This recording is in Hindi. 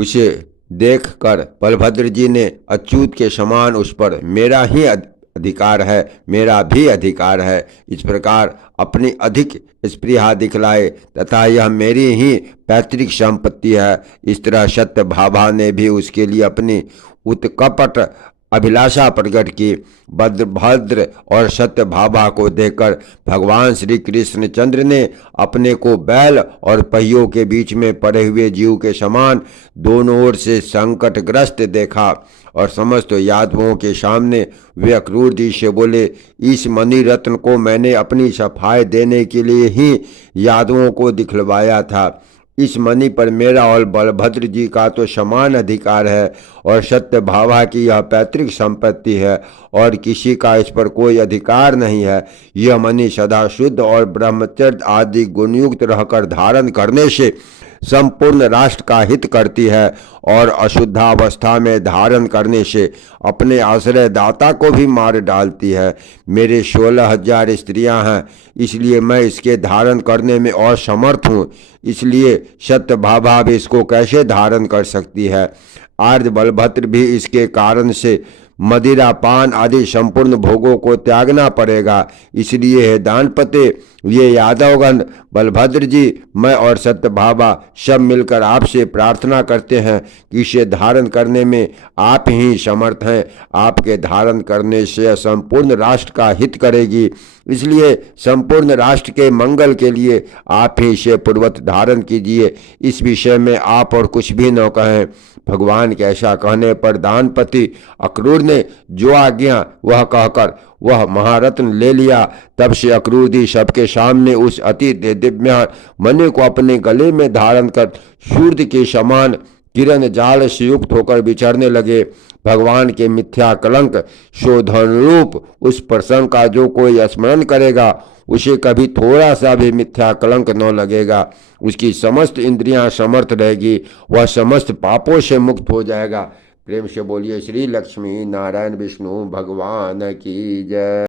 उसे देखकर बलभद्र जी ने अच्युत के समान उस पर मेरा ही अधिकार है, मेरा भी अधिकार है, इस प्रकार अपनी अधिक स्पृहा दिखलाए तथा यह मेरी ही पैतृक संपत्ति है। इस तरह सत्य भाभा ने भी उसके लिए अपनी उत्कपट अभिलाषा प्रकट की। भद्र और सत्य भाभा को देखकर भगवान श्री कृष्णचंद्र ने अपने को बैल और पहियों के बीच में पड़े हुए जीव के समान दोनों ओर से संकटग्रस्त देखा और समस्त यादवों के सामने वे अक्रूर जी से बोले, इस मणि रत्न को मैंने अपनी सफाई देने के लिए ही यादवों को दिखलवाया था। इस मणि पर मेरा और बलभद्र जी का तो समान अधिकार है और सत्य भाभा की यह पैतृक संपत्ति है और किसी का इस पर कोई अधिकार नहीं है। यह मणि सदा शुद्ध और ब्रह्मचर्य आदि गुणयुक्त रहकर धारण करने से संपूर्ण राष्ट्र का हित करती है और अशुद्धावस्था में धारण करने से अपने आश्रयदाता को भी मार डालती है। मेरे 16,000 स्त्रियां हैं, इसलिए मैं इसके धारण करने में असमर्थ हूँ, इसलिए सत्य भाभा भी इसको कैसे धारण कर सकती है। आर्य बलभद्र भी इसके कारण से मदिरा पान आदि संपूर्ण भोगों को त्यागना पड़ेगा। इसलिए हे दानपते, ये यादवगण, बलभद्र जी, मैं और सत्य भाभा सब मिलकर आपसे प्रार्थना करते हैं कि इसे धारण करने में आप ही समर्थ हैं। आपके धारण करने से संपूर्ण राष्ट्र का हित करेगी, इसलिए संपूर्ण राष्ट्र के मंगल के लिए आप ही इसे पूर्वत धारण कीजिए। इस विषय में आप और कुछ भी न कहें। भगवान के ऐसा कहने पर दानपति अक्रूर ने जो आज्ञा वह कहकर वह महारत्न ले लिया। तब से अक्रूर जी सबके सामने उस अति दिव्य मणि को अपने गले में धारण कर सूर्य के समान किरण जाल से युक्त होकर विचरने लगे। भगवान के मिथ्या कलंक शोधन रूप उस प्रसंग का जो कोई स्मरण करेगा उसे कभी थोड़ा सा भी मिथ्या कलंक न लगेगा। उसकी समस्त इंद्रियां समर्थ रहेगी, वह समस्त पापों से मुक्त हो जाएगा। प्रेम से बोलिए श्री लक्ष्मी नारायण विष्णु भगवान की जय।